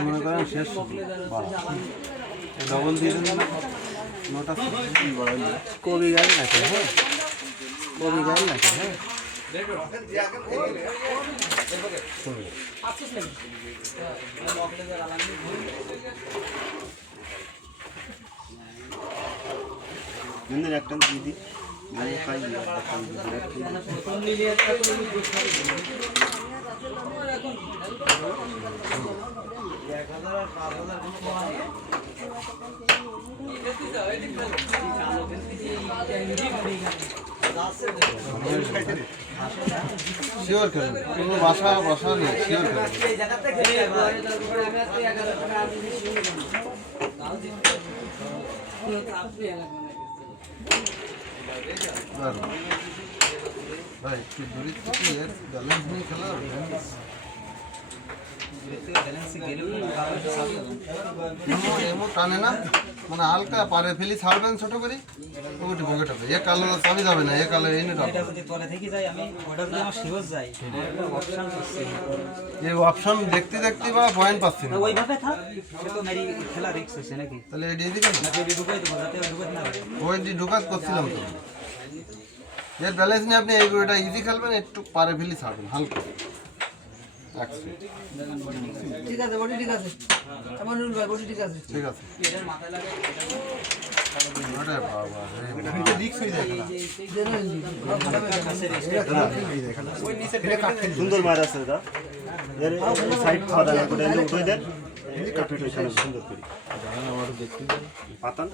মনে করেন শেষ ডবল দিয়ে দেবেন নটা কবি গাড়ি নাকি হ্যাঁ কবি গাড়ি নাকি হ্যাঁ একটা দিদি শিওর করেন কোনো বাসা বসা নেই শিওর করেন ভাই একটু দূরে থেকে ব্যালেন্স নিয়ে খেলা এমন টানে না মানে হালকা পারে ফেলি ছাড়বেন ছোট করে ওটি পকেট হবে এ কালো চাবি যাবে না এ কালো এই যে অপশন দেখতে দেখতে বা পয়েন্ট পাচ্ছি না তাহলে এটি দিবেন ওইটি ঢুকাত করছিলাম তো এর ব্যালেন্স নিয়ে আপনি এই এটা ইজি খেলবেন একটু পারে ফেলি ছাড়বেন হালকা ঠিক আছে বডি ঠিক আছে আমানুল ভাই বডি ঠিক আছে ঠিক আছে আরে বাবা এটা রিস্ক হয়ে যায় সুন্দর মার আছে এটা এর সাইড খাওয়া দাও করে উঠে দেন এই ক্যাপিটেশন সুন্দর করে আমার দেখি পাতান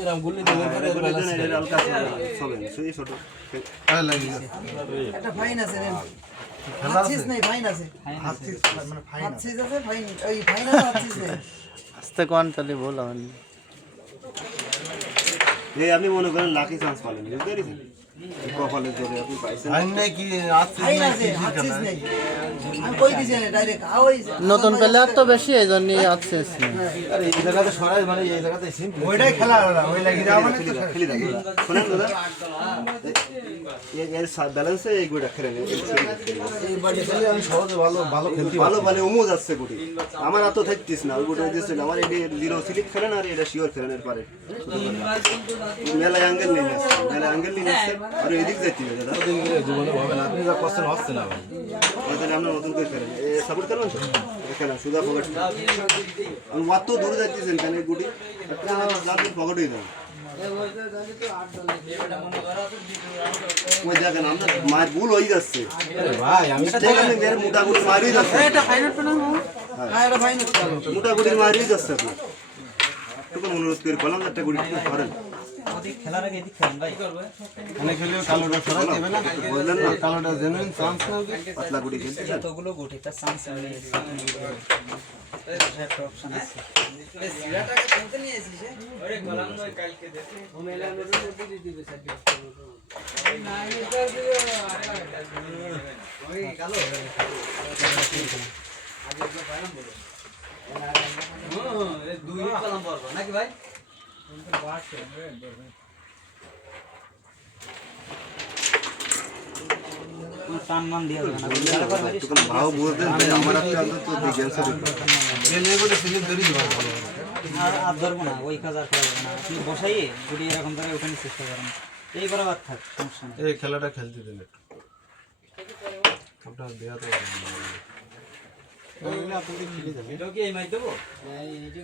এরকম গুলি একটা ফাইন আছে হাতছিস নাই ফাইন আছে হাতছিস আছে ফাইন ওই ফাইন আছে হাতছিস নাই আস্তে কোন চলে বল এই আপনি মনে করেন লাকি চান্স পালেন বুঝতে পেরেছেন কপালে ধরে আপনি পাইছেন ফাইন নাই কি হাতছিস নাই আমি কই দিছি না ডাইরেক্ট ওই নতুন প্লেয়ার তো বেশি এইজন্যই আছে আরে এই জায়গাতে সরাই মানে এই জায়গাতে সিম্পল ওইটাই খেলা ওই লাগি যাও মানে খেলি দাও শুনেন দাদা এর ব্যালেন্সে এই গোটা খেলেন এই বাড়ি খেলে আমি সহজে ভালো খেলতে ভালো মানে উমো যাচ্ছে গুটি আমার এত থাকতিস না ওই গোটা দিছিল আমার এই জিরো স্লিপ খেলেন আর এটা শিওর খেলেন এর পারে মেলা অ্যাঙ্গেল নিয়ে আসছে মেলা অ্যাঙ্গেল নিয়ে আসছে আর এদিক যাইতে হবে দাদা জীবনে হবে না আপনি যা কোশ্চেন হচ্ছে না ভাই তাহলে আমরা নতুন করে খেলেন সাপোর্ট করবেন তো খেলেন সুদা পকেট আমি অত দূরে যাচ্ছেন কেন গুটি একটা জাতীয় পকেট হয়ে যাবে ওই দেখেন আমরা মায়ের ভুল হয়ে যাচ্ছে ভাই আমি মেয়ের মোটামুটি মারিয়ে যাচ্ছে মোটামুটি মারিয়ে যাচ্ছে আপনি একটু অনুরোধ করে বললাম একটা গুটি করেন খেলার আগে এদিক খেলেন ভাই অনেক খেলেও কালোটা সরাই দেবে না বুঝলেন না কালোটা জেনুইন চান্স নাও কি পাতলা গুটি খেলতে এতগুলো গুটি তার চান্স নেই একটা অপশন আছে এই সিরাটাকে খেলতে নিয়ে এসেছিস ওরে গোলাম নয় কালকে দেখে ও মেলা মেলা দিয়ে দিবে স্যার এই না এটা দিও ওই কালো আজ একবার পাইলাম বলো এই দুই কলাম পড়ব নাকি ভাই টান মান দিয়ে দেবেন ভাও বুঝতেন আমার একটা তো গেছে রেলে বলে সিলিপ ধরে দিবা আর ধরবো না ওই কাজ আর করবো না আপনি বসাইয়ে গুটি এরকম করে ওখানে চেষ্টা করেন এই বরাবর থাক সমস্যা নেই এই খেলাটা খেলতে দেন একটু আপনার দেয়া তো ওইগুলো আপনি খেলে যাবেন এটা কি এই মাইক দেবো এই যে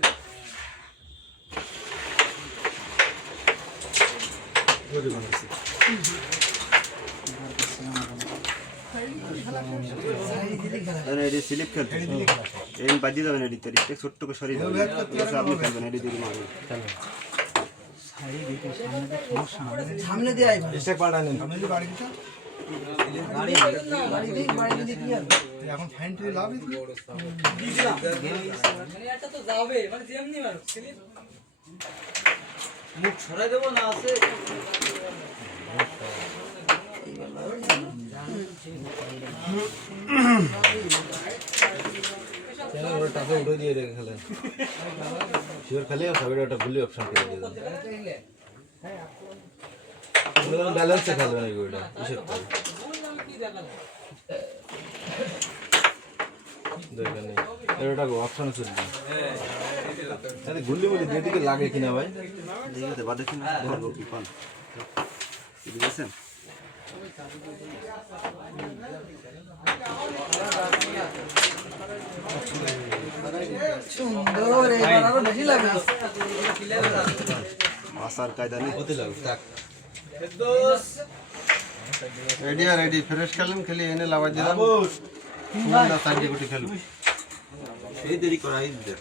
গরি বানাইছি আরে এই স্লিপ খেলতে এই বাজি যাবেন এডি তরি এক ছোট্ট করে সরি যাবেন আপনি খেলবেন এডি দিদি মারবেন চলো সাইড দিকে সামনে দিয়ে সমস্যা না সামনে দিয়ে আইবা এসে পাড়া নেন সামনে দিয়ে বাড়ি দিছো বাড়ি দিয়ে কি আর এখন ফাইন ট্রি লাভ দিছিলাম মানে এটা তো যাবে মানে যেমনি মারো স্লিপ মুখ ছড়াই দেব না আছে আগে উঠে দিয়ে রেখে খেলেন শিওর খেলে সবাই একটা ভুলি অপশন করে দিয়ে দেন ব্যালেন্সে খেলবেন এই গোটা হিসেব করে দেখেন এটা অপশন চলবে আরে গুল্লি মুলি যেদিকে লাগে কিনা ভাই দেখতে বাদে কিনা ধরবো কি পান বুঝেছেন সুন্দর এবার আরো বেশি লাগবে আসার কায়দা নেই হতে লাগবে থাক রেডি ফ্রেশ খেলেন খেলি এনে লাভাই দিলাম না সাইডে গুটি খেলু সেই দেরি করাই দিতে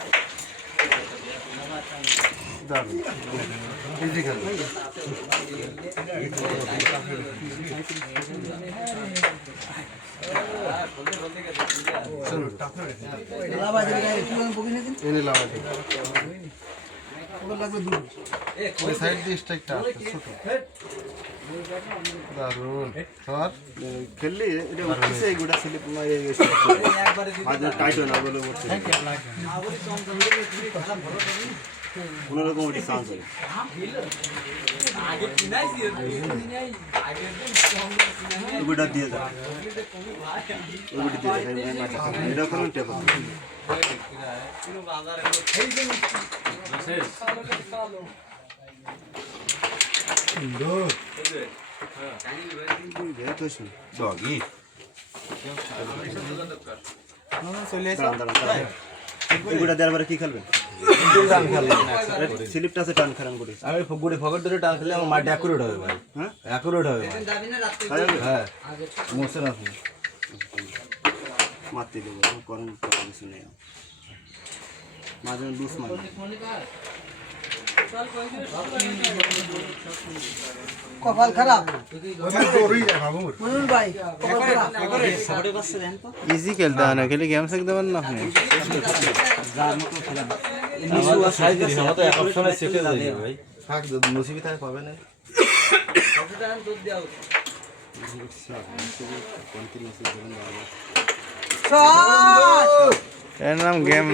দাঁড়ান এটি খেলু লাভা দিলে একটু বকি নিয়ে দিন এনে লাভাই দিলাম ওগুলো লাগবে দুধ ওই সাইড দিয়ে স্ট্রাইকটা আছে ছোট দারুন স্যার খেললি এটা উঠছে এই গোটা স্লিপ মাঝে টাইট হয় না বলে উঠছে কোনোরকম ওটি চান্স হয় ওটা দিয়ে যাবে ওটি দিয়ে যাবে এটা কোনো টেপল ডগি ওটা দেওয়ার পরে কি খেলবেন টান খেলবেন স্লিপটা আছে টান খেলান করে আমি গুড়ি ফকট ধরে টান খেলে আমার মাটি অ্যাকুরেট হবে ভাই হ্যাঁ অ্যাকুরেট হবে ভাই হ্যাঁ মোশন আছে মারতে দেবো করেন কিছু নেই মাঝে লুজ মারি কপাল খারাপ মনুন ভাই কপাল খারাপ সাবড়ে বাসছে দেন তো ইজি খেলতে হয় না খেলে গেম শিখতে পারেন না আপনি যার মতো খেলেন আমার সাইজ দিই আমার তো এক অপশনে সেটে যাবে ভাই থাক নসিবি থাকে পাবে না এর নাম গেম